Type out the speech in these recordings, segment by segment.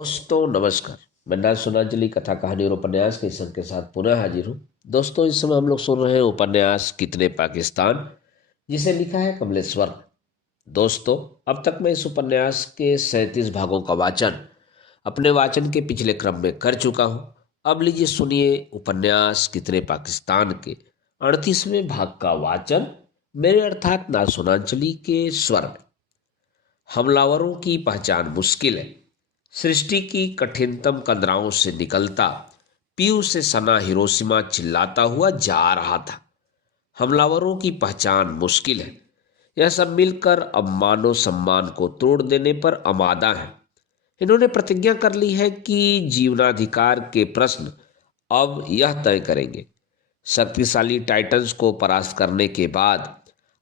दोस्तों नमस्कार। मैं नाज सुनांजलि कथा कहानी और उपन्यास के संग के साथ पुनः हाजिर हूँ। दोस्तों इस समय हम लोग सुन रहे हैं उपन्यास कितने पाकिस्तान, जिसे लिखा है कमलेश्वर। दोस्तों अब तक मैं इस उपन्यास के 37 भागों का वाचन अपने वाचन के पिछले क्रम में कर चुका हूँ। अब लीजिए सुनिए उपन्यास कितने पाकिस्तान के 38वें भाग का वाचन मेरे अर्थात नाज सुनांजलि के स्वर में। हमलावरों की पहचान मुश्किल है। सृष्टि की कठिनतम कंदराओं से निकलता पीयू से सना हिरोशिमा चिल्लाता हुआ जा रहा था। हमलावरों की पहचान मुश्किल है। यह सब मिलकर अब मानव सम्मान को तोड़ देने पर आमादा है। इन्होंने प्रतिज्ञा कर ली है कि जीवनाधिकार के प्रश्न अब यह तय करेंगे। शक्तिशाली टाइटन्स को परास्त करने के बाद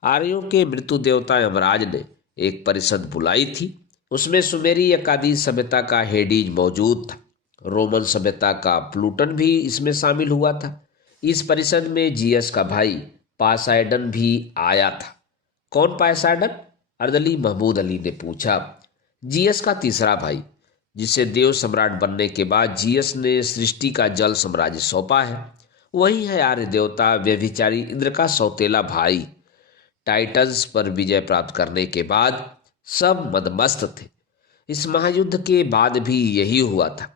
आर्यों के मृत्यु देवता यमराज ने एक परिषद बुलाई थी। उसमें सुमेरी अकादी सभ्यता का हेडीज मौजूद था। रोमन सभ्यता का प्लूटन भी इसमें शामिल हुआ था। इस परिषद में जीएस का भाई पासाइडन भी आया था। कौन पासाइडन? अर्दली महमूद अली ने पूछा। जीएस का तीसरा भाई, जिसे देव सम्राट बनने के बाद जीएस ने सृष्टि का जल साम्राज्य सौंपा है। वही है आर्य देवता व्यभिचारी इंद्र का सौतेला भाई। टाइटन्स पर विजय प्राप्त करने के बाद सब मदमस्त थे। इस महायुद्ध के बाद भी यही हुआ था।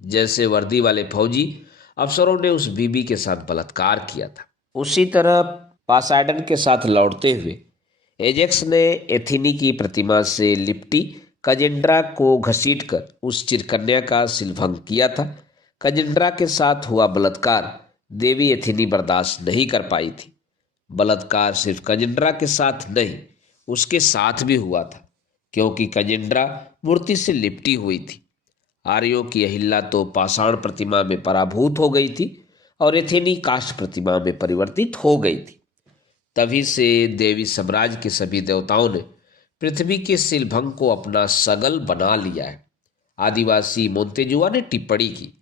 जैसे वर्दी वाले फौजी अफसरों ने उस बीबी के साथ बलात्कार किया था, उसी तरह पासाइडन के साथ लौटते हुए एजेक्स ने एथिनी की प्रतिमा से लिपटी कजिंड्रा को घसीटकर उस चिरकन्या का शिलभंग किया था। कजिंड्रा के साथ हुआ बलात्कार देवी एथिनी बर्दाश्त नहीं कर पाई थी। बलात्कार सिर्फ कजिंड्रा के साथ नहीं, उसके साथ भी हुआ था, क्योंकि कजिंड्रा मूर्ति से लिपटी हुई थी। आर्यों की अहिल्ला तो पाषाण प्रतिमा में पराभूत हो गई थी और एथेनी काष्ठ प्रतिमा में परिवर्तित हो गई थी। तभी से देवी साम्राज्य के सभी देवताओं ने पृथ्वी के शिलभंग को अपना सगल बना लिया है। आदिवासी मोंतेजुआ ने टिप्पणी की।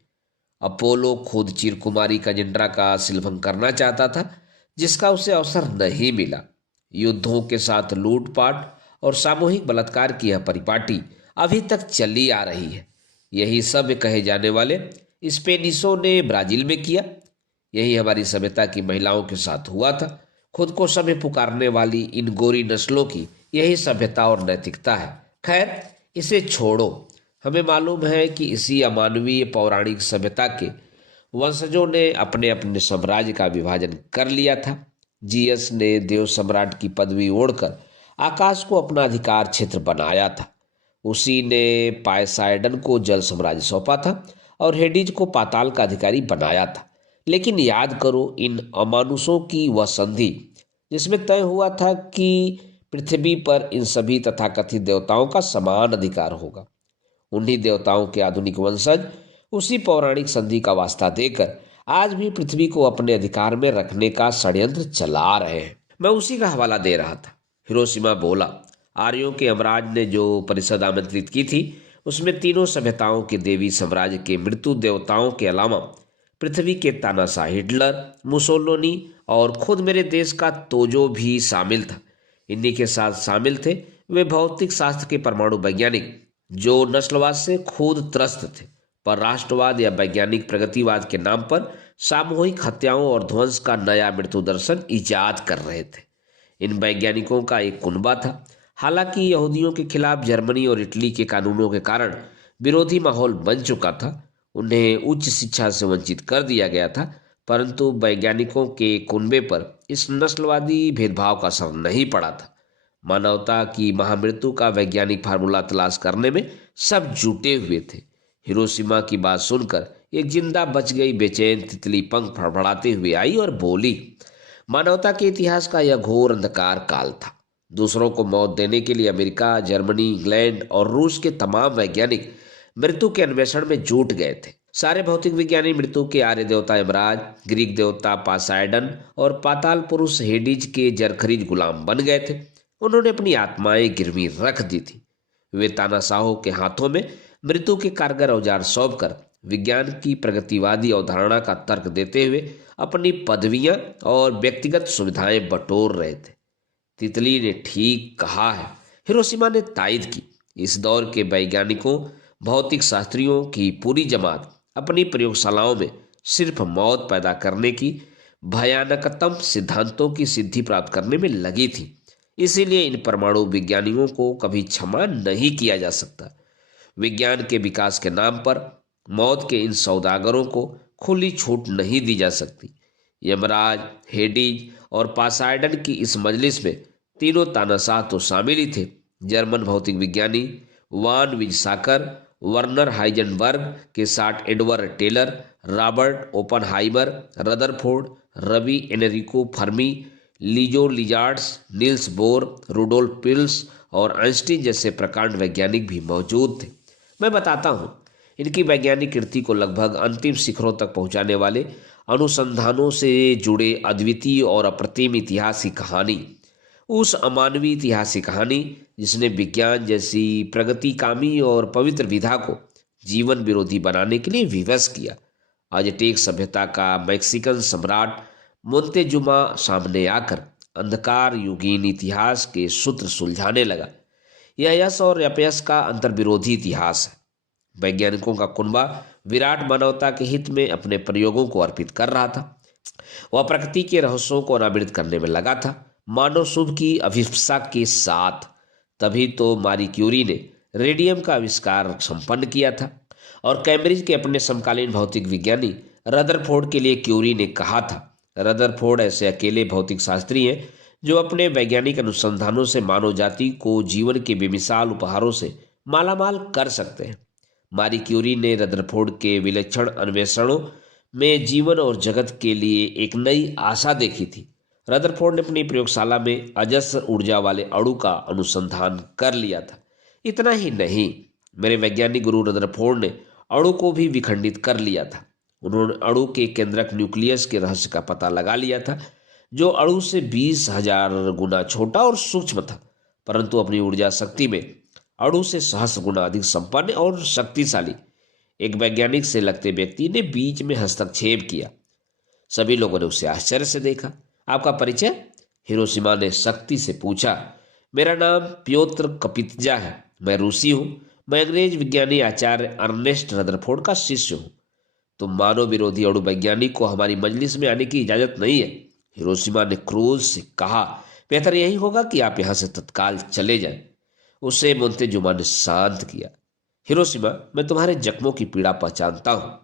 अपोलो खुद चिरकुमारी कजिंड्रा का शिलभंग करना चाहता था, जिसका उसे अवसर नहीं मिला। युद्धों के साथ लूटपाट और सामूहिक बलात्कार की यह परिपाटी अभी तक चली आ रही है। यही सब कहे जाने वाले स्पेनिशों ने ब्राजील में किया। यही हमारी सभ्यता की महिलाओं के साथ हुआ था। खुद को सभ्य पुकारने वाली इन गोरी नस्लों की यही सभ्यता और नैतिकता है। खैर इसे छोड़ो। हमें मालूम है कि इसी अमानवीय पौराणिक सभ्यता के वंशजों ने अपने अपने साम्राज्य का विभाजन कर लिया था। जीएस ने देव सम्राट की पदवी ओढ़कर आकाश को अपना अधिकार क्षेत्र बनाया था। उसी ने पायसाइडन को जल साम्राज्य सौंपा था और हेडिज को पाताल का अधिकारी बनाया था। लेकिन याद करो इन अमानुषों की वह संधि, जिसमें तय हुआ था कि पृथ्वी पर इन सभी तथाकथित देवताओं का समान अधिकार होगा। उन्हीं देवताओं के आधुनिक वंशज उसी पौराणिक संधि का वास्ता देकर आज भी पृथ्वी को अपने अधिकार में रखने का षड्यंत्र चला रहे हैं। मैं उसी का हवाला दे रहा था। हिरोशिमा बोला। आर्यों के यमराज ने जो परिषद आमंत्रित की थी, उसमें तीनों सभ्यताओं के देवी साम्राज्य के मृत्यु देवताओं के अलावा पृथ्वी के तानाशाह हिटलर, मुसोलिनी और खुद मेरे देश का तोजो भी शामिल था। इन्हीं के साथ शामिल थे वे भौतिक शास्त्र के परमाणु वैज्ञानिक, जो नस्लवाद से खुद त्रस्त थे, पर राष्ट्रवाद या वैज्ञानिक प्रगतिवाद के नाम पर सामूहिक हत्याओं और ध्वंस का नया मृत्यु दर्शन इजाद कर रहे थे। इन वैज्ञानिकों का एक कुनबा था। हालांकि यहूदियों के खिलाफ जर्मनी और इटली के कानूनों के कारण विरोधी माहौल बन चुका था। उन्हें उच्च शिक्षा से वंचित कर दिया गया था, परंतु वैज्ञानिकों के कुनबे पर इस नस्लवादी भेदभाव का असर नहीं पड़ा था। मानवता की महामृत्यु का वैज्ञानिक फार्मूला तलाश करने में सब जुटे हुए थे। हिरोशिमा की बात सुनकर एक जिंदा बच गई बेचैन तितली पंख फड़फड़ाते हुए आई और बोली, मानवता के इतिहास का यह घोर अंधकार काल था। दूसरों को मौत देने के लिए अमेरिका, जर्मनी, इंग्लैंड और रूस के तमाम वैज्ञानिक मृत्यु के अन्वेषण में जुट गए थे। सारे भौतिक विज्ञानी मृत्यु के आर्य देवता यमराज, ग्रीक देवता पासाइडन और पाताल पुरुष हेडिज के जरखरीज गुलाम बन गए थे। उन्होंने अपनी आत्माएं गिरवी रख दी थी। वे तानाशाहों के हाथों में मृत्यु के कारगर औजार सौंप कर विज्ञान की प्रगतिवादी अवधारणा का तर्क देते हुए अपनी पदवियां और व्यक्तिगत सुविधाएं बटोर रहे थे। तितली ने ठीक कहा है, हिरोशिमा ने तायद की। इस दौर के वैज्ञानिकों भौतिक शास्त्रियों की पूरी जमात अपनी प्रयोगशालाओं में सिर्फ मौत पैदा करने की भयानकतम सिद्धांतों की सिद्धि प्राप्त करने में लगी थी। इसीलिए इन परमाणु विज्ञानियों को कभी क्षमा नहीं किया जा सकता। विज्ञान के विकास के नाम पर मौत के इन सौदागरों को खुली छूट नहीं दी जा सकती। यमराज, हेडीज और पासाइडन की इस मजलिस में तीनों तानाशाह तो शामिल ही थे। जर्मन भौतिक विज्ञानी वान विजसाकर, वर्नर हाइजेनबर्ग के साथ Edward Teller, Robert Oppenheimer, Rutherford, Ravi Enrico Fermi, लिजो लिजार्ड्स, नील्स बोर, रुडोल्फ पिल्स और आइंस्टीन जैसे प्रकांड वैज्ञानिक भी मौजूद थे। मैं बताता हूँ, इनकी वैज्ञानिक कीर्ति को लगभग अंतिम शिखरों तक पहुंचाने वाले अनुसंधानों से जुड़े अद्वितीय और अप्रतिम इतिहास की कहानी, उस अमानवीय इतिहास की कहानी जिसने विज्ञान जैसी प्रगतिकामी और पवित्र विधा को जीवन विरोधी बनाने के लिए विवश किया। अजटेक सभ्यता का मैक्सिकन सम्राट मोंतेजुमा सामने आकर अंधकार युगीन इतिहास के सूत्र सुलझाने लगा। यह यश और अपयश का अंतर्विरोधी इतिहास है। वैज्ञानिकों का कुनबा विराट मानवता के हित में अपने प्रयोगों को अर्पित कर रहा था। वह प्रकृति के रहस्यों को अनावृत करने में लगा था, मानव शुभ की अभिप्सा के साथ। तभी तो मारी क्यूरी ने रेडियम का आविष्कार संपन्न किया था और कैम्ब्रिज के अपने समकालीन भौतिक विज्ञानी रदरफोर्ड के लिए क्यूरी ने कहा था। रदरफोर्ड ऐसे अकेले भौतिक शास्त्री हैं जो अपने वैज्ञानिक अनुसंधानों से मानव जाति को जीवन के बेमिसाल उपहारों से मालामाल कर सकते हैं। मारी क्यूरी ने रदरफोर्ड के विलक्षण अन्वेषणों में जीवन और जगत के लिए एक नई आशा देखी थी। रदरफोर्ड ने अपनी प्रयोगशाला में अजस्र ऊर्जा वाले अणु का अनुसंधान कर लिया था। इतना ही नहीं, मेरे वैज्ञानिक गुरु रदरफोर्ड ने अणु को भी विखंडित कर लिया था। उन्होंने अणु के केंद्रक न्यूक्लियस के रहस्य का पता लगा लिया था, जो अणु से 20,000 गुना छोटा और सूक्ष्म था, परंतु अपनी ऊर्जा शक्ति में अणु से सहस्र गुना अधिक संपन्न और शक्तिशाली। एक वैज्ञानिक से लगते व्यक्ति ने बीच में हस्तक्षेप किया। सभी लोगों ने उसे आश्चर्य से देखा। आपका परिचय? हिरोशिमा ने सख्ती से पूछा। मेरा नाम प्योत्र कपित्जा है, मैं रूसी हूँ। मैं अंग्रेज विज्ञानी आचार्य अर्नेस्ट रदरफोर्ड का शिष्य हूँ। तुम मानव विरोधी अणु वैज्ञानिक को हमारी मजलिस में आने की इजाजत नहीं है, हिरोशिमा ने क्रोध से कहा। बेहतर यही होगा कि आप यहाँ से तत्काल चले जाएं। उसे मोंतेजुमा ने शांत किया। हिरोशिमा, मैं तुम्हारे जख्मों की पीड़ा पहचानता हूँ,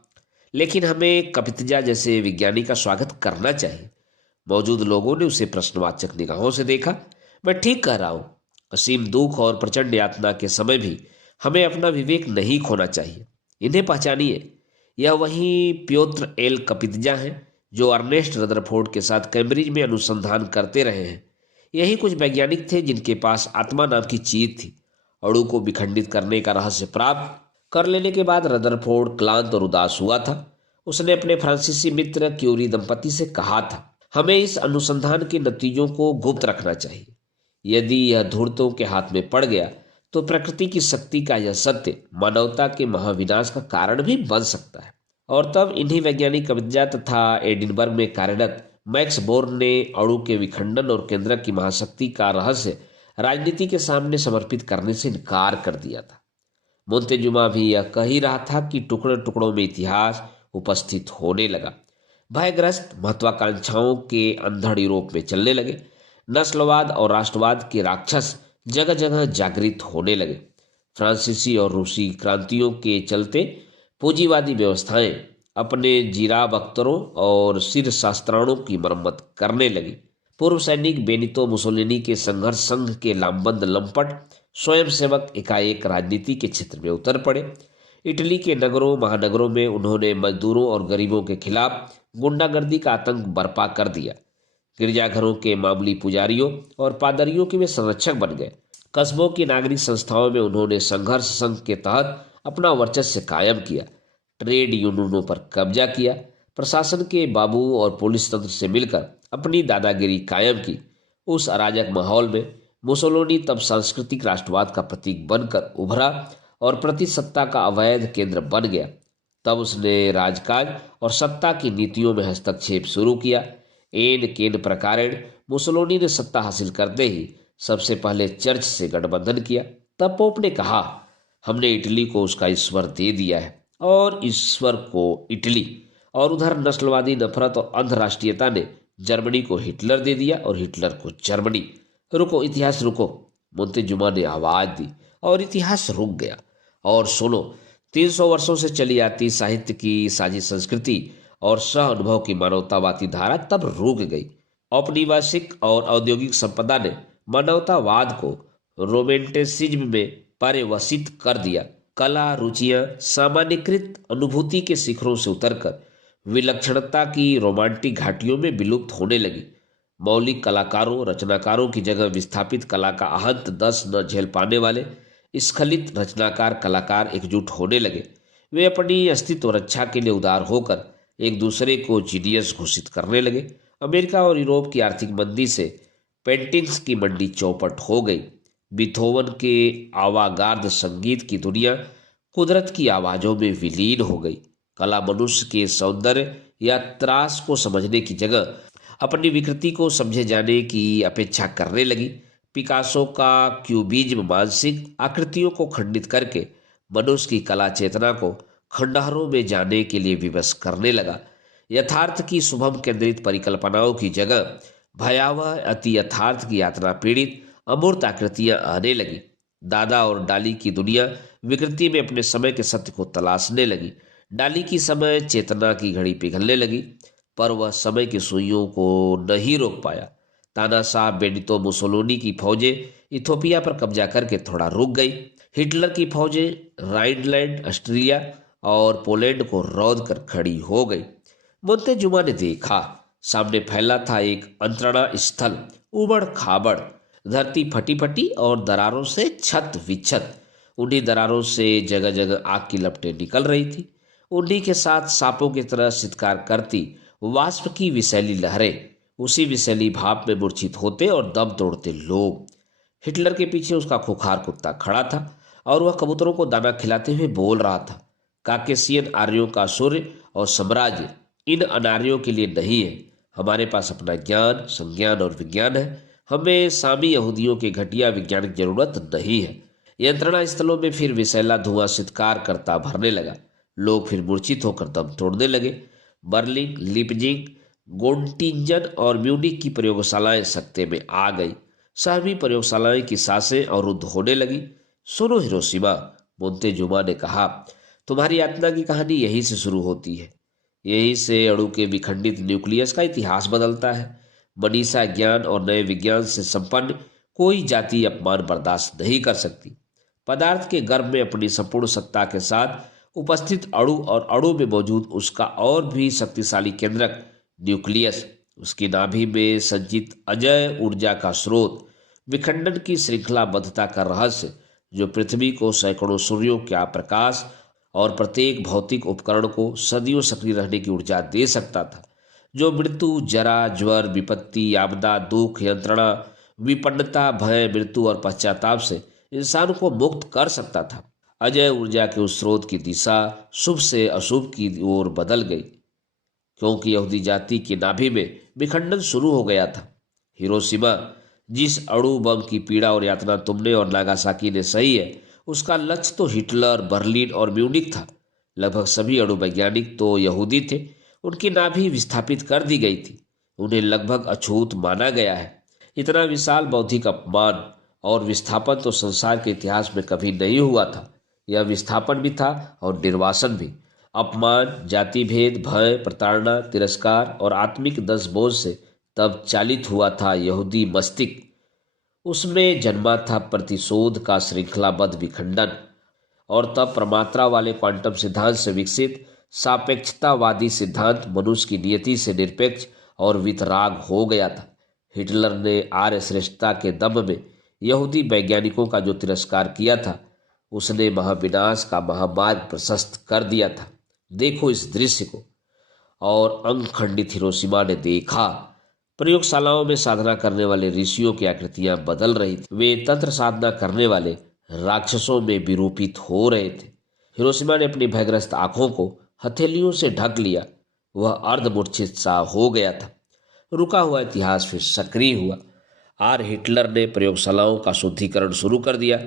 लेकिन हमें कपित्जा जैसे विज्ञानी का स्वागत करना चाहिए। मौजूद लोगों ने उसे प्रश्नवाचक निगाहों से देखा। मैं ठीक कह रहा हूँ। असीम दुख और प्रचंड यातना के समय भी हमें अपना विवेक नहीं खोना चाहिए। इन्हें पहचानिए, यह वही प्योत्र एल कपित्जा हैं जो अर्नेस्ट रदरफोर्ड के साथ कैम्ब्रिज में अनुसंधान करते रहे हैं। यही कुछ वैज्ञानिक थे जिनके पास आत्मा नाम की चीज थी। अणु को विखंडित करने का रहस्य प्राप्त कर लेने के बाद रदरफोर्ड क्लांत और उदास हुआ था। उसने अपने फ्रांसीसी मित्र क्यूरी दंपति से कहा था, हमें इस अनुसंधान के नतीजों को गुप्त रखना चाहिए। यदि यह धूर्तों के हाथ में पड़ गया तो प्रकृति की शक्ति का यह सत्य मानवता के महाविनाश का कारण भी बन सकता है। और तब इन्हीं वैज्ञानिक कपित्जा तथा एडिनबर्ग में कार्यरत मैक्स बोर्न ने अणु के विखंडन और केंद्रक की महाशक्ति का रहस्य राजनीति के सामने समर्पित करने से इनकार कर दिया था। मोंतेजुमा भी यह कह ही रहा था कि टुकड़े टुकड़ों में इतिहास उपस्थित होने लगा। भयग्रस्त महत्वाकांक्षाओं के अंधड़ यूरोप में चलने लगे। नस्लवाद और राष्ट्रवाद के राक्षस जगह जगह जागृत होने लगे। फ्रांसीसी और रूसी क्रांतियों के चलते पूंजीवादी व्यवस्थाएं अपने जिराब अख्तरों और सिर शास्त्राणों की मरम्मत करने लगी। पूर्व सैनिक बेनितो मुसोलिनी के संघर्ष संघ के लामबंद लंपट स्वयंसेवक एकाएक राजनीति के क्षेत्र में उतर पड़े। इटली के नगरों महानगरों में उन्होंने मजदूरों और गरीबों के खिलाफ गुंडागर्दी का आतंक बर्पा कर दिया। गिरजाघरों के मामूली पुजारियों और पादरियों के वे संरक्षक बन गए। कस्बों की नागरिक संस्थाओं में उन्होंने संघर्ष संघ के तहत अपना वर्चस्व कायम किया। ट्रेड यूनियनों पर कब्जा किया। प्रशासन के बाबू और पुलिस तंत्र से मिलकर अपनी दादागिरी कायम की। उस अराजक माहौल में मुसोलिनी तब सांस्कृतिक राष्ट्रवाद का प्रतीक बनकर उभरा और प्रतिसत्ता का अवैध केंद्र बन गया। तब उसने राजकाज और सत्ता की नीतियों में हस्तक्षेप शुरू किया। एन केन प्रकारेण मुसोलिनी ने सत्ता हासिल करते ही सबसे पहले चर्च से गठबंधन किया। तब पोप ने कहा, हमने इटली को उसका ईश्वर दे दिया है और ईश्वर को इटली, और उधर नस्लवादी नफरत और अंधराष्ट्रीयता ने जर्मनी को हिटलर दे दिया और हिटलर को जर्मनी। रुको इतिहास रुको, मोंतेजुमा ने आवाज दी और इतिहास रुक गया। और सुनो, 300 वर्षों से चली आती साहित्य की साझी संस्कृति और सह अनुभव की मानवतावादी धारा तब रुक गई। औपनिवेशिक और औद्योगिक संपदा ने मानवतावाद को रोमेंटिसिज्म में पर्यवसित कर दिया। कला रुचियां सामान्यकृत अनुभूति के शिखरों से उतरकर विलक्षणता की रोमांटिक घाटियों में विलुप्त होने लगी। मौलिक कलाकारों रचनाकारों की जगह विस्थापित कला का आहंत दस न झेल पाने वाले स्खलित रचनाकार कलाकार एकजुट होने लगे। वे अपनी अस्तित्व रक्षा के लिए उदार होकर एक दूसरे को जीनियस घोषित करने लगे। अमेरिका और यूरोप की आर्थिक मंदी से पेंटिंग्स की मंडी चौपट हो गई। बीथोवन के आवागार्द संगीत की दुनिया कुदरत की आवाजों में विलीन हो गई। कला मनुष्य के सौंदर्य या त्रास को समझने की जगह अपनी विकृति को समझे जाने की अपेक्षा करने लगी। पिकासो का क्यूबिज्म मानसिक आकृतियों को खंडित करके मनुष्य की कला चेतना को खंडहरों में जाने के लिए विवश करने लगा। यथार्थ की शुभम केंद्रित परिकल्पनाओं की जगह भयावह अति यथार्थ की यातना पीड़ित अमूर्त आकृतियां आने लगी। दादा और डाली की दुनिया विकृति में अपने समय के सत्य को तलाशने लगी। डाली की समय चेतना की घड़ी पिघलने लगी, पर वह समय की सुइयों को नहीं रोक पाया। तानाशाह बेनितो मुसोलिनी की फौजें इथोपिया पर कब्जा करके थोड़ा रुक गई। हिटलर की फौजें राइनलैंड, ऑस्ट्रिया और पोलैंड को रौंद कर खड़ी हो गई। मोंतेजुमा ने देखा, सामने फैला था एक अंतरणा स्थल, उबड़ खाबड़, धरती फटी फटी और दरारों से छत विच्छत। उन्हीं दरारों से जगह जगह आग की लपटें निकल रही थी। उन्हीं के साथ सांपों की तरह शिकार करती वाष्प की विषैली लहरें, उसी विषैली भाप में मूर्छित होते और दम तोड़ते लोग। हिटलर के पीछे उसका खुखार कुत्ता खड़ा था और वह कबूतरों को दाना खिलाते हुए बोल रहा था, काकेशियन आर्यों का सूर्य और साम्राज्य इन अनार्यों के लिए नहीं है। हमारे पास अपना ज्ञान, संज्ञान और विज्ञान है। हमें सामी यहूदियों के घटिया विज्ञान की जरूरत नहीं है। यंत्रणा स्थलों में फिर विषैला धुआं शितकार करता भरने लगा। लोग फिर मूर्छित होकर दम तोड़ने लगे। बर्लिन, लिपजिंग, गोटिंजन और म्यूनिक की प्रयोगशालाएं सत्ते में आ गई। सभी प्रयोगशालाएं की सांसें अवरुद्ध होने लगी। सुनो हिरोशिमा, मोंतेजुमा ने कहा, तुम्हारी यातना की कहानी यहीं से शुरू होती है। यहीं से अणु के विखंडित न्यूक्लियस का इतिहास बदलता है। मनीषा ज्ञान और नए विज्ञान से संपन्न कोई जाति अपमान बर्दाश्त नहीं कर सकती। पदार्थ के गर्भ में अपनी संपूर्ण सत्ता के साथ उपस्थित अणु और अणु में मौजूद उसका और भी शक्तिशाली केंद्रक न्यूक्लियस, उसकी नाभि में संचित अजय ऊर्जा का स्रोत, विखंडन की श्रृंखलाबद्धता का रहस्य, जो पृथ्वी को सैकड़ों सूर्यों का प्रकाश और प्रत्येक भौतिक उपकरण को सदियों सक्रिय रहने की ऊर्जा दे सकता था, जो मृत्यु, जरा, ज्वर, विपत्ति, आपदा, दुख, यंत्रणा, विपन्नता, भय, मृत्यु और पश्चाताप से इंसान को मुक्त कर सकता था। अजय ऊर्जा के उस स्रोत की दिशा शुभ से अशुभ की ओर बदल गई, क्योंकि यहूदी जाति की नाभि में विखंडन शुरू हो गया था। हिरोशिमा, जिस अणु बम की पीड़ा और यातना तुमने और नागासाकी ने सही है, उसका लक्ष्य तो हिटलर, बर्लिन और म्यूनिक था। लगभग सभी अणु वैज्ञानिक तो यहूदी थे। उनकी नाभि विस्थापित कर दी गई थी। उन्हें लगभग अछूत माना गया है। इतना विशाल बौद्धिक अपमान और विस्थापन तो संसार के इतिहास में कभी नहीं हुआ था। यह विस्थापन भी था और निर्वासन भी। अपमान, जाति भेद, भय, प्रताड़ना, तिरस्कार और आत्मिक दसबोझ से तब चालित हुआ था यहूदी मस्तिष्क। उसमें जन्मा था प्रतिशोध का श्रृंखलाबद्ध विखंडन। और तब प्रमात्रा वाले क्वांटम सिद्धांत से विकसित सापेक्षतावादी सिद्धांत मनुष्य की नियति से निरपेक्ष और वितराग हो गया था। हिटलर ने आर्य श्रेष्ठता के दम में यहूदी वैज्ञानिकों का जो तिरस्कार किया था, उसने महाविनाश का महामार्ग प्रशस्त कर दिया था। देखो इस दृश्य को। और अंग खंडित हिरोशिमा ने देखा। प्रयोगशालाओं में साधना करने वाले ऋषियों की आकृतियां बदल रही थी। वे तंत्र साधना करने वाले राक्षसों में विरूपित हो रहे थे। हिरोशिमा ने अपनी भयग्रस्त आंखों को हथेलियों से ढक लिया। वह अर्धमूर्छित सा हो गया था। रुका हुआ इतिहास फिर सक्रिय हुआ। हिटलर ने प्रयोगशालाओं का शुद्धिकरण शुरू कर दिया।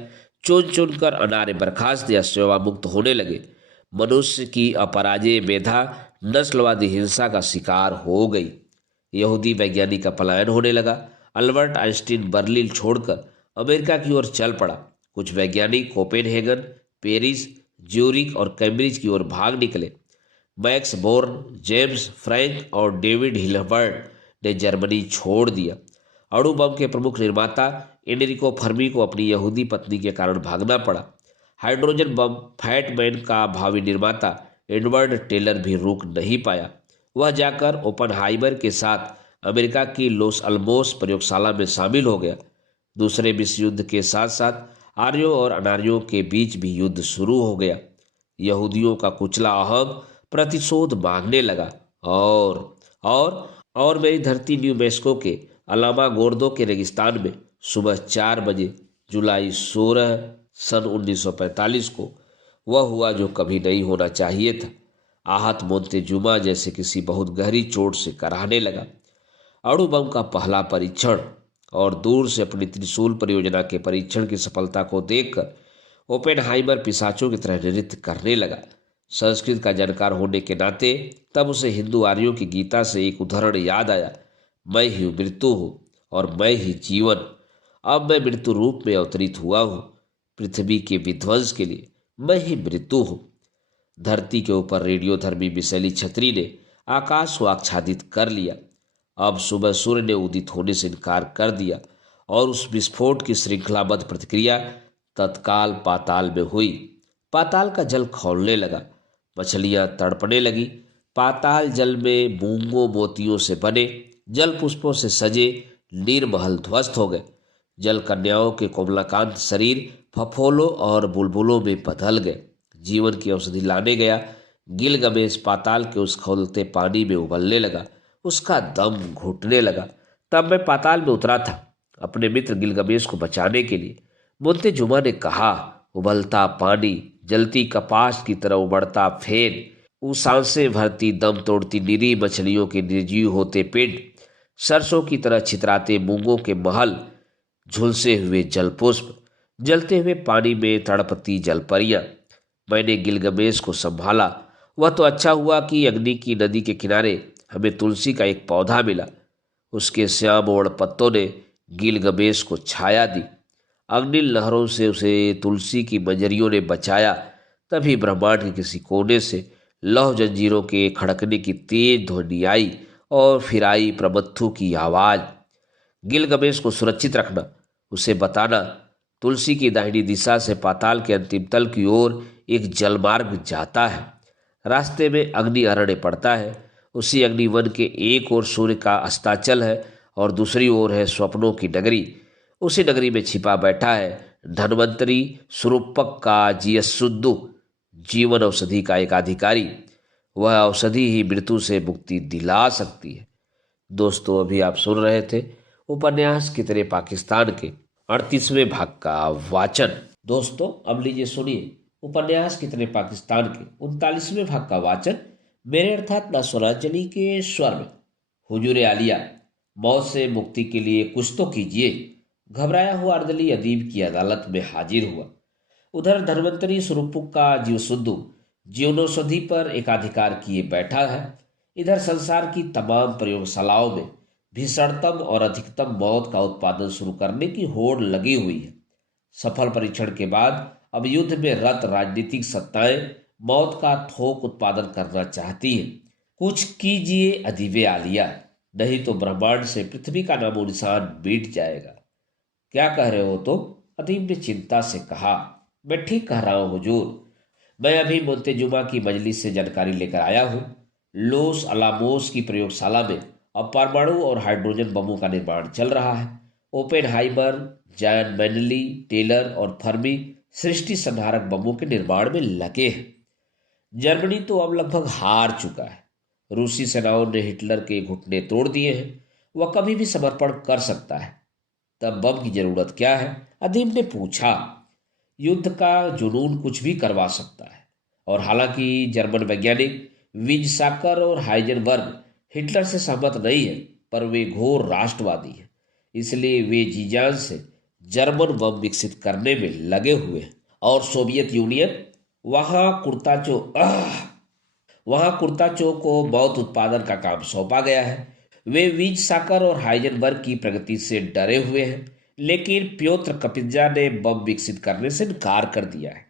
चुन चुन कर अनारे बर्खास्त या सेवा मुक्त होने लगे। मनुष्य की अपराजेय मेधा नस्लवादी हिंसा का शिकार हो गई। यहूदी वैज्ञानिक का पलायन होने लगा। अल्बर्ट आइंस्टीन बर्लिन छोड़कर अमेरिका की ओर चल पड़ा। कुछ वैज्ञानिक कोपेनहेगन, पेरिस, ज्यूरिक और कैम्ब्रिज की ओर भाग निकले। मैक्स बोर्न, जेम्स फ्रैंक और डेविड हिल्बर्ट ने जर्मनी छोड़ दिया। अणु बम के प्रमुख निर्माता एनरिको फर्मी को अपनी यहूदी पत्नी के कारण भागना पड़ा। हाइड्रोजन बम फैट मैन का भावी निर्माता एडवर्ड टेलर भी रुक नहीं पाया। वह जाकर ओपनहाइमर के साथ अमेरिका की लॉस अल्मोस प्रयोगशाला में शामिल हो गया। दूसरे विश्व युद्ध के साथ साथ आर्यों और अनार्यों के बीच भी युद्ध शुरू हो गया। यहूदियों का कुचला अहम प्रतिशोध मांगने लगा। और मेरी धरती न्यू मैक्सिको के अलामा गोर्दो के रेगिस्तान में सुबह 4 बजे जुलाई 16 सन 1945 को वह हुआ जो कभी नहीं होना चाहिए था। आहत मोंतेजुमा जैसे किसी बहुत गहरी चोट से कराहने लगा। अणु बम का पहला परीक्षण और दूर से अपनी त्रिशूल परियोजना के परीक्षण की सफलता को देखकर ओपेनहाइमर पिशाचों की तरह नृत्य करने लगा। संस्कृत का जानकार होने के नाते तब उसे हिंदू आर्यों की गीता से एक उदाहरण याद आया। मैं ही मृत्यु हूँ और मैं ही जीवन। अब मैं मृत्यु रूप में अवतरित हुआ हूँ पृथ्वी के विध्वंस के लिए। मैं ही मृत्यु हूँ। धरती के ऊपर रेडियोधर्मी विषैली छतरी ने आकाश को आच्छादित कर लिया। अब सुबह सूर्य ने उदित होने से इनकार कर दिया और उस विस्फोट की श्रृंखलाबद्ध प्रतिक्रिया तत्काल पाताल में हुई। पाताल का जल खौलने लगा, मछलियां तड़पने लगी। पाताल जल में मूंगों मोतियों से बने जल पुष्पों से सजे नीरमहल ध्वस्त हो गए। जल कन्याओं के कोमलाकांत शरीर फफोलों और बुलबुलों में बदल गए। जीवन की औषधि लाने गया गिलगमेश पाताल के उस खौलते पानी में उबलने लगा। उसका दम घुटने लगा। तब मैं पाताल में उतरा था अपने मित्र गिलगमेश को बचाने के लिए। मोंतेजुमा ने कहा, उबलता पानी, जलती कपास की तरह उबड़ता फेन, सांसें भरती दम तोड़ती निरी मछलियों के निर्जीव होते पिंड, सरसों की तरह छितराते मूंगों के महल, झुलसे हुए जलपुष्प, जलते हुए पानी में तड़पती जलपरियां। मैंने गिलगमेश को संभाला। वह तो अच्छा हुआ कि अग्नि की नदी के किनारे हमें तुलसी का एक पौधा मिला। उसके श्याम ओढ़ पत्तों ने गिलगमेश को छाया दी। अग्नि लहरों से उसे तुलसी की मंजरियों ने बचाया। तभी ब्रह्मांड के किसी कोने से लौह जंजीरों के खड़कने की तेज ध्वनि आई और फिर आई प्रमथु की आवाज। गिलगमेश को सुरक्षित रखना, उसे बताना तुलसी की दाहिनी दिशा से पाताल के अंतिम तल की ओर एक जलमार्ग जाता है। रास्ते में अग्नि अरण्य पड़ता है। उसी अग्निवन के एक ओर सूर्य का अस्ताचल है और दूसरी ओर है स्वप्नों की नगरी। उसी नगरी में छिपा बैठा है धन्वंतरी स्वरूपक का जियसुद्दू, जीवन औषधि का एक अधिकारी। वह औषधि ही मृत्यु से मुक्ति दिला सकती है। दोस्तों, अभी आप सुन रहे थे उपन्यास कितने पाकिस्तान के 38वें भाग का वाचन। दोस्तों, अब लीजिए सुनिए उपन्यास कितने पाकिस्तान के 39वें भाग का वाचन मेरे अर्थात नासुरांजलि के स्वर में। हुजूर आलिया, मौत से मुक्ति के लिए कुछ तो कीजिए। घबराया हुआ अर्दली अदीब की अदालत में हाजिर हुआ। उधर धन्वंतरी स्वरूपुक का जीवसुद्दू जीवनौषधि पर एकाधिकार किए बैठा है। इधर संसार की तमाम प्रयोगशालाओं में भीषणतम और अधिकतम मौत का उत्पादन शुरू करने की होड़ लगी हुई है। सफल परीक्षण के बाद अब युद्ध में रत राजनीतिक सत्ताएं मौत का थोक उत्पादन करना चाहती हैं। कुछ कीजिए अदीबे आलिया, नहीं तो ब्रह्मांड से पृथ्वी का नामो निशान मिट जाएगा। क्या कह रहे हो तुम? अदीब ने चिंता से कहा। मैं ठीक कह रहा हूं हुजूर। मैं अभी मोंतेजुमा की मजलिस से जानकारी लेकर आया हूं। लोस अलामोस की प्रयोगशाला में अब परमाणु और हाइड्रोजन बमों का निर्माण चल रहा है। ओपेनहाइमर, जॉन मैनली, टेलर और फर्मी सृष्टि संहारक बमों के निर्माण में लगे हैं। जर्मनी तो अब लगभग हार चुका है। रूसी सेनाओं ने हिटलर के घुटने तोड़ दिए हैं। वह कभी भी समर्पण कर सकता है। तब बम की जरूरत क्या है? अदीब ने पूछा। युद्ध का जुनून कुछ भी करवा सकता है। और हालांकि जर्मन वैज्ञानिक विजसाकर और हाइजेनबर्ग हिटलर से सहमत नहीं है, पर वे घोर राष्ट्रवादी हैं। इसलिए वे जी जान से जर्मन बम विकसित करने में लगे हुए हैं और सोवियत यूनियन वहां कुर्ताचो वहां कुर्ताचो को बहुत उत्पादन का काम सौंपा गया है। वे वीज साकर और हाइजेनबर्ग की प्रगति से डरे हुए हैं, लेकिन प्योत्र कपित्जा ने बम विकसित करने से इनकार कर दिया है।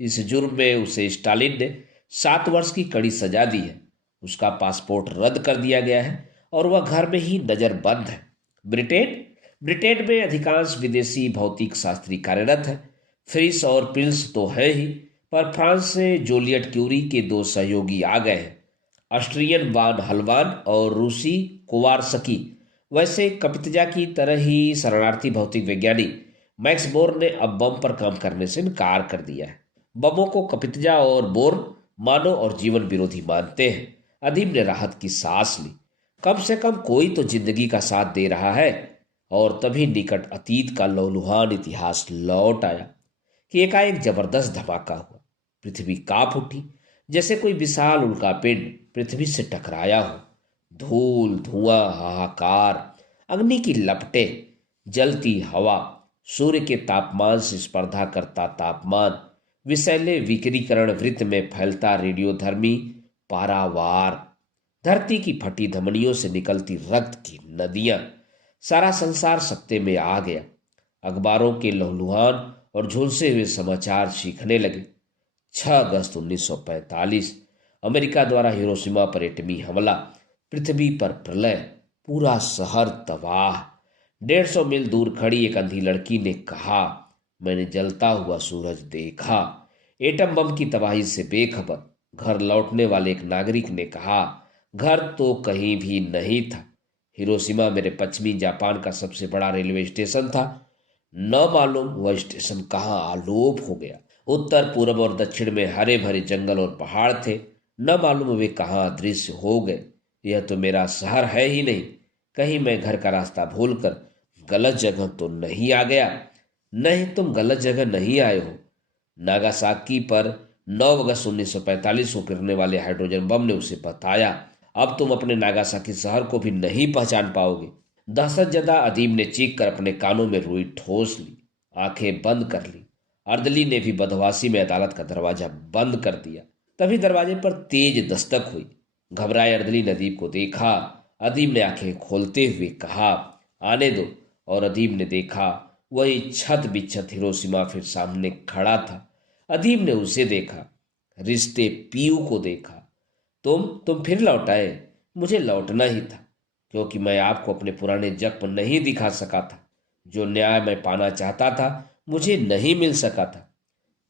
इस जुर्म में उसे स्टालिन ने 7 वर्ष की कड़ी सजा दी है। उसका पासपोर्ट रद्द कर दिया गया है और वह घर में ही नजरबंद है। ब्रिटेन ब्रिटेन में अधिकांश विदेशी भौतिक शास्त्री कार्यरत है। फ्रिस और पिल्स तो है ही, पर फ्रांस से जोलियट क्यूरी के 2 सहयोगी आ गए हैं, ऑस्ट्रियन वान हलवान और रूसी कोवारसकी। वैसे कपित्जा की तरह ही शरणार्थी भौतिक वैज्ञानिक मैक्स बोर ने अब बम पर काम करने से इनकार कर दिया है। बमों को कपित्जा और बोर मानव और जीवन विरोधी मानते हैं। अदीब ने राहत की सांस ली। कम से कम कोई तो जिंदगी का साथ दे रहा है। और तभी निकट अतीत का लौलुहान इतिहास लौट आया कि एकाएक जबरदस्त धमाका हुआ। पृथ्वी कांप उठी, जैसे कोई विशाल उल्कापिंड पृथ्वी से टकराया हो। धूल, धुआं, हाहाकार, अग्नि की लपटें, जलती हवा, सूर्य के तापमान से स्पर्धा करता तापमान, विषैले विकिरीकरण, वृत्त में फैलता रेडियोधर्मी पारावार, धरती की फटी धमनियों से निकलती रक्त की नदियां, सारा संसार सकते में आ गया। अखबारों के लहलुहान और झुलसे हुए समाचार चीखने लगे। 6 अगस्त 1945 अमेरिका द्वारा हिरोशिमा पर एटमी हमला, पृथ्वी पर प्रलय, पूरा शहर तबाह। 150 मील दूर खड़ी एक अंधी लड़की ने कहा, मैंने जलता हुआ सूरज देखा। एटम बम की तबाही से बेखबर घर लौटने वाले एक नागरिक ने कहा, घर तो कहीं भी नहीं था। हिरोशिमा मेरे पश्चिमी जापान का सबसे बड़ा रेलवे स्टेशन था। न मालूम वह स्टेशन कहाँ आलोप हो गया। उत्तर पूर्व और दक्षिण में हरे भरे जंगल और पहाड़ थे। न मालूम वे कहाँ अदृश्य हो गए। यह तो मेरा शहर है ही नहीं। कहीं मैं घर का रास्ता भूलकर गलत जगह तो नहीं आ गया। नहीं, तुम गलत जगह नहीं आए हो। नागासाकी पर 9 अगस्त 1945 को गिरने वाले हाइड्रोजन बम ने उसे बताया। अब तुम अपने नागासाकी शहर को भी नहीं पहचान पाओगे। दहशतजदा अदीब ने चीख कर अपने कानों में रुई ठोस ली, आंखें बंद कर ली। अर्दली ने भी बदहवासी में अदालत का दरवाजा बंद कर दिया। तभी दरवाजे पर तेज दस्तक हुई। घबराए अर्दली ने अदीब को देखा। अदीब ने आंखें खोलते हुए कहा, आने दो। और अदीब ने देखा, वही छत बिछत हिरोशिमा फिर सामने खड़ा था। अदीब ने उसे देखा, रिश्ते पीयू को देखा। तुम फिर लौट आए। मुझे लौटना ही था, क्योंकि मैं आपको अपने पुराने जख्म नहीं दिखा सका था। जो न्याय मैं पाना चाहता था मुझे नहीं मिल सका था।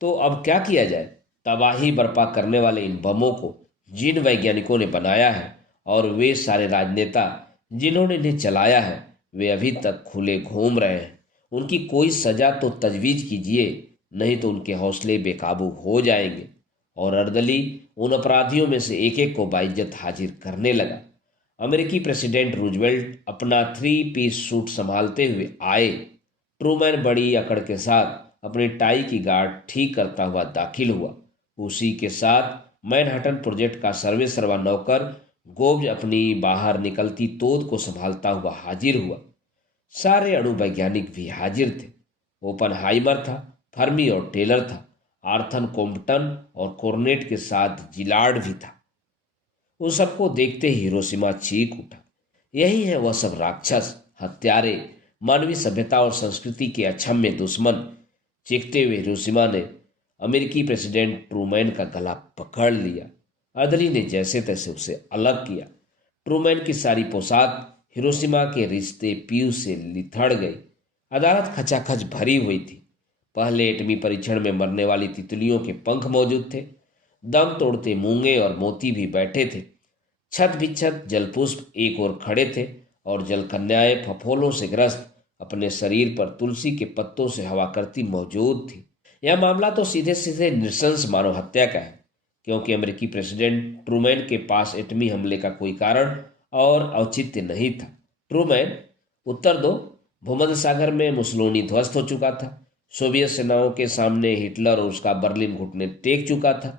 तो अब क्या किया जाए? तबाही बर्पा करने वाले इन बमों को जिन वैज्ञानिकों ने बनाया है और वे सारे राजनेता जिन्होंने इन्हें चलाया है, वे अभी तक खुले घूम रहे हैं। उनकी कोई सजा तो तजवीज कीजिए, नहीं तो उनके हौसले बेकाबू हो जाएंगे। और अर्दली उन अपराधियों में से एक एक को बाइज्जत हाजिर करने लगा। अमेरिकी प्रेसिडेंट रूजवेल्ट अपना 3 पीस सूट संभालते हुए आए। ट्रूमैन बड़ी अकड़ के साथ अपनी टाई की गांठ ठीक करता हुआ दाखिल हुआ। उसी के साथ मैनहट्टन प्रोजेक्ट का सर्वे सर्वा नौकर गोब्ज अपनी बाहर निकलती तोद को संभालता हुआ हाजिर हुआ। सारे अणु वैज्ञानिक भी हाजिर थे। ओपनहाइमर था, फर्मी और टेलर था, आर्थन कॉम्पटन और कोर्नेट के साथ जिलार्ड भी था। उन सबको देखते ही हिरोशिमा चीख उठा। यही है वह सब राक्षस, हत्यारे, मानवीय सभ्यता और संस्कृति के अक्षम्य दुश्मन। चीखते हुए हिरोशिमा ने अमेरिकी प्रेसिडेंट ट्रूमैन का गला पकड़ लिया। अर्दली ने जैसे तैसे उसे अलग किया। ट्रूमैन की सारी पोशाक हिरोशिमा के रिश्ते पीयू से लिथड़ गई। अदालत खचाखच भरी हुई थी। पहले एटमी परीक्षण में मरने वाली तितलियों के पंख मौजूद थे। दम तोड़ते मूंगे और मोती भी बैठे थे। छत बिछत जलपुष्प एक ओर खड़े थे और जलकन्याएं फफोलों से ग्रस्त अपने शरीर पर तुलसी के पत्तों से हवा करती मौजूद थी। यह मामला तो सीधे सीधे नृशंस मानव हत्या का है, क्योंकि अमेरिकी प्रेसिडेंट ट्रूमैन के पास एटमी हमले का कोई कारण और औचित्य नहीं था। ट्रूमैन, उत्तर दो। भूमध्य सागर में मुसोलिनी ध्वस्त हो चुका था। सोवियत सेनाओं के सामने हिटलर और उसका बर्लिन घुटने टेक चुका था।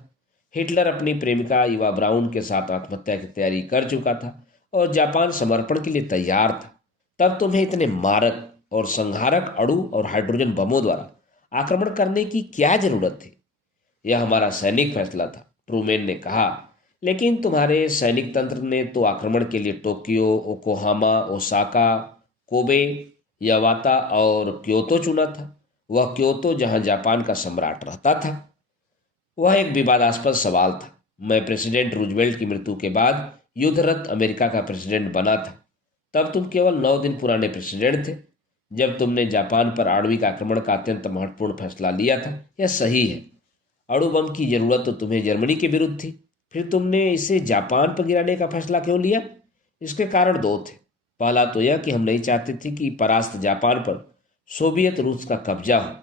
हिटलर अपनी प्रेमिका इवा ब्राउन के साथ आत्महत्या की तैयारी कर चुका था और जापान समर्पण के लिए तैयार था। तब तुम्हें इतने मारक और संहारक अणु और हाइड्रोजन बमों द्वारा आक्रमण करने की क्या जरूरत थी? यह हमारा सैनिक फैसला था, ट्रूमैन ने कहा। लेकिन तुम्हारे सैनिक तंत्र ने तो आक्रमण के लिए टोक्यो, ओकोहामा, ओसाका, कोबे, यवाता और क्योतो चुना था। वह क्योतो जहां जापान का सम्राट रहता था। वह एक विवादास्पद सवाल था। मैं प्रेसिडेंट रूजवेल्ट की मृत्यु के बाद युद्धरत अमेरिका का प्रेसिडेंट बना था। तब तुम केवल 9 दिन पुराने प्रेसिडेंट थे जब तुमने जापान पर आणविक आक्रमण का अत्यंत महत्वपूर्ण फैसला लिया था। यह सही है, अणु बम की जरूरत तो तुम्हें जर्मनी के विरुद्ध थी। फिर तुमने इसे जापान पर गिराने का फैसला क्यों लिया? इसके कारण दो थे। पहला तो यह कि हम नहीं चाहते थे कि परास्त जापान पर सोवियत रूस का कब्जा हो।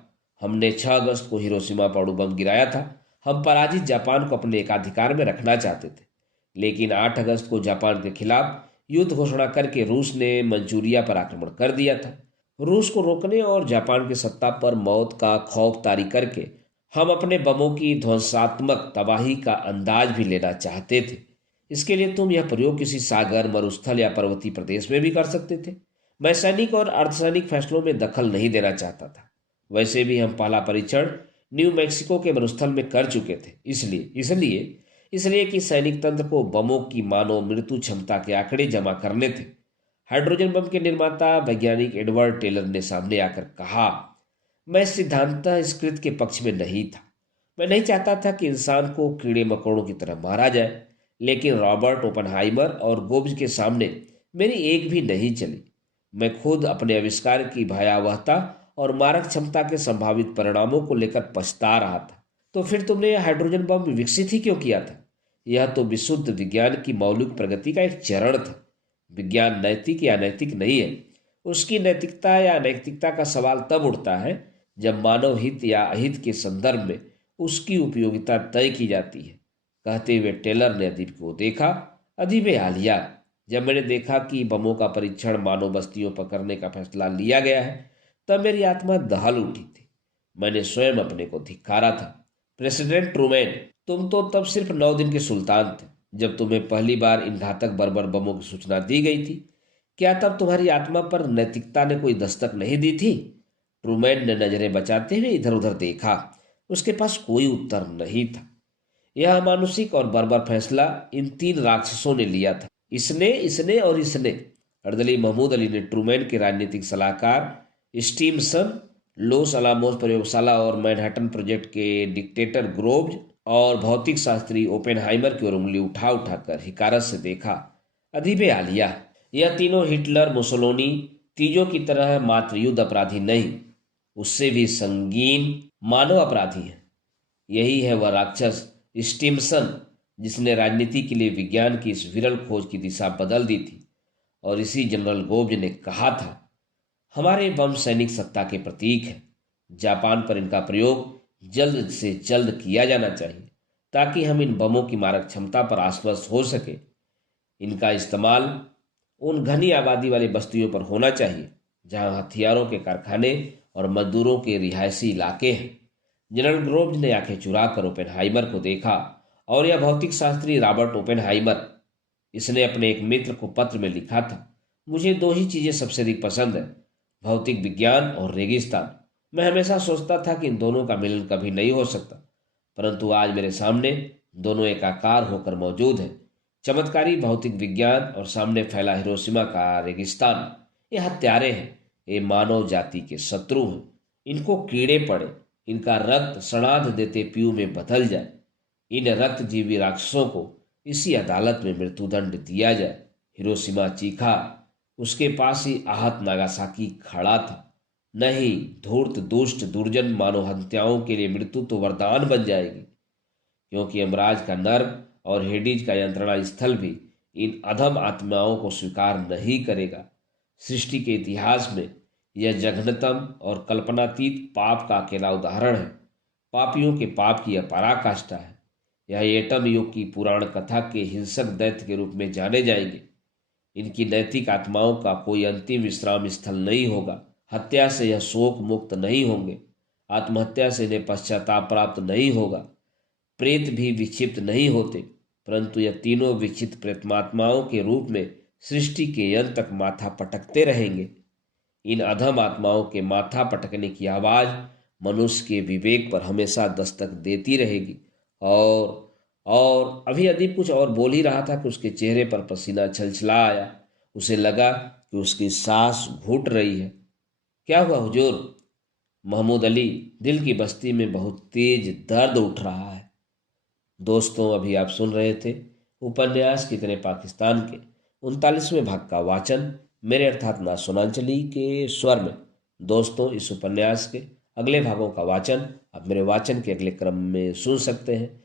हमने 6 अगस्त को हिरोशिमा पर अणु बम गिराया था। हम पराजित जापान को अपने एकाधिकार में रखना चाहते थे। लेकिन 8 अगस्त को जापान के खिलाफ युद्ध घोषणा करके रूस ने मंचूरिया पर आक्रमण कर दिया था। रूस को रोकने और जापान की सत्ता पर मौत का खौफ तारी करके हम अपने बमों की ध्वंसात्मक तबाही का अंदाज भी लेना चाहते थे। इसके लिए तुम यह प्रयोग किसी सागर, मरुस्थल या पर्वतीय प्रदेश में भी कर सकते थे। मैं सैनिक और अर्धसैनिक फैसलों में दखल नहीं देना चाहता था। वैसे भी हम पहला परीक्षण न्यू मैक्सिको के मरुस्थल में कर चुके थे, इसलिए इसलिए इसलिए कि सैनिक तंत्र को बमों की मानव मृत्यु क्षमता के आंकड़े जमा करने थे। हाइड्रोजन बम के निर्माता वैज्ञानिक एडवर्ड टेलर ने सामने आकर कहा, मैं सिद्धांततः इस कृत्य के पक्ष में नहीं था। मैं नहीं चाहता था कि इंसान को कीड़े मकोड़ों की तरह मारा जाए। लेकिन रॉबर्ट ओपनहाइमर और गोब्ज के सामने मेरी एक भी नहीं चली। मैं खुद अपने आविष्कार की भयावहता और मारक क्षमता के संभावित परिणामों को लेकर पछता रहा था। तो फिर तुमने यह हाइड्रोजन बम विकसित ही क्यों किया था? यह तो विशुद्ध विज्ञान की मौलिक प्रगति का एक चरण था। विज्ञान नैतिक या अनैतिक नहीं है। उसकी नैतिकता या अनैतिकता का सवाल तब उठता है जब मानव हित या अहित के संदर्भ में उसकी उपयोगिता तय की जाती है। कहते हुए टेलर ने अदीब को देखा। अदीब आलिया, जब मैंने देखा कि बमों का परीक्षण मानव बस्तियों पर करने का फैसला लिया गया है, तब मेरी आत्मा दहल उठी थी। मैंने स्वयं अपने को धिक्कारा था। प्रेसिडेंट ट्रूमैन, तुम तो तब सिर्फ 9 दिन के सुल्तान थे जब तुम्हें पहली बार इन घातक बर्बर बमों की सूचना दी गई थी। क्या तब तुम्हारी आत्मा पर नैतिकता ने कोई दस्तक नहीं दी थी? ट्रूमैन ने नजरें बचाते हुए इधर उधर देखा। उसके पास कोई उत्तर नहीं था। यह अमानुषिक और बर्बर फैसला इन 3 राक्षसों ने लिया था। इसने इसने और इसने। अर्दली महमूद अली ने ट्रूमैन के राजनीतिक सलाहकार स्टीमसन, लोस अलामोस प्रयोगशाला और मैनहट्टन प्रोजेक्ट के डिक्टेटर ग्रोव्ज और भौतिक शास्त्री ओपेनहाइमर की ओर उंगली उठा उठाकर हिकारत से देखा। अदीबे आलिया, यह तीनों हिटलर, मुसोलिनी, तीजों की तरह मात्र युद्ध अपराधी नहीं, उससे भी संगीन मानव अपराधी है। यही है वह राक्षस स्टीमसन जिसने राजनीति के लिए विज्ञान की इस विरल खोज की दिशा बदल दी थी। और इसी जनरल गोब्ज ने कहा था, हमारे बम सैनिक सत्ता के प्रतीक है। जापान पर इनका प्रयोग जल्द से जल्द किया जाना चाहिए ताकि हम इन बमों की मारक क्षमता पर आश्वस्त हो सके। इनका इस्तेमाल उन घनी आबादी वाली बस्तियों पर होना चाहिए जहां हथियारों के कारखाने और मजदूरों के रिहायशी इलाके हैं। जनरल ग्रोव्ज ने आंखें चुराकर ओपेनहाइमर को देखा। और यह भौतिक शास्त्री रॉबर्ट ओपेनहाइमर, इसने अपने एक मित्र को पत्र में लिखा था, मुझे 2 ही चीजें सबसे अधिक पसंद है, भौतिक विज्ञान और रेगिस्तान। मैं हमेशा सोचता था कि इन दोनों का मिलन कभी नहीं हो सकता, परंतु आज मेरे सामने दोनों एकाकार होकर मौजूद हैं। चमत्कारी भौतिक विज्ञान और सामने फैला हिरोशिमा का रेगिस्तान। ये हत्यारे हैं, ये मानव जाति के शत्रु हैं। इनको कीड़े पड़े, इनका रक्त सड़ाध देते पीऊ में बदल जाए। इन रक्तजीवी राक्षसों को इसी अदालत में मृत्युदंड दिया जाए। हिरोशिमा चीखा। उसके पास ही आहत नागासाकी खड़ा था। नहीं, धूर्त, दुष्ट, दुर्जन मानव हत्याओं के लिए मृत्यु तो वरदान बन जाएगी, क्योंकि यमराज का नर्क और हेडीज का यंत्रणा स्थल भी इन अधम आत्माओं को स्वीकार नहीं करेगा। सृष्टि के इतिहास में यह जघन्यतम और कल्पनातीत पाप का अकेला उदाहरण है। पापियों के पाप की यह पराकाष्ठा है। यह एटम युग की पुराण कथा के हिंसक दैत्य के रूप में जाने जाएंगे। इनकी नैतिक आत्माओं का कोई अंतिम विश्राम स्थल नहीं होगा। हत्या से यह शोक मुक्त नहीं होंगे। आत्महत्या से इन्हें पश्चाताप प्राप्त नहीं होगा। प्रेत भी विक्षिप्त नहीं होते, परंतु यह तीनों विक्षिप्त प्रेतमात्माओं के रूप में सृष्टि के अंत तक माथा पटकते रहेंगे। इन अधम आत्माओं के माथा पटकने की आवाज़ मनुष्य के विवेक पर हमेशा दस्तक देती रहेगी। और अभी अदीब कुछ और बोल ही रहा था कि उसके चेहरे पर पसीना छलछला आया। उसे लगा कि उसकी सांस घुट रही है। क्या हुआ हुजूर? महमूद अली, दिल की बस्ती में बहुत तेज दर्द उठ रहा है। दोस्तों, अभी आप सुन रहे थे उपन्यास कितने पाकिस्तान के 39वें भाग का वाचन मेरे अर्थात ना सुनांचली के स्वर में। दोस्तों, इस उपन्यास के अगले भागों का वाचन आप मेरे वाचन के अगले क्रम में सुन सकते हैं।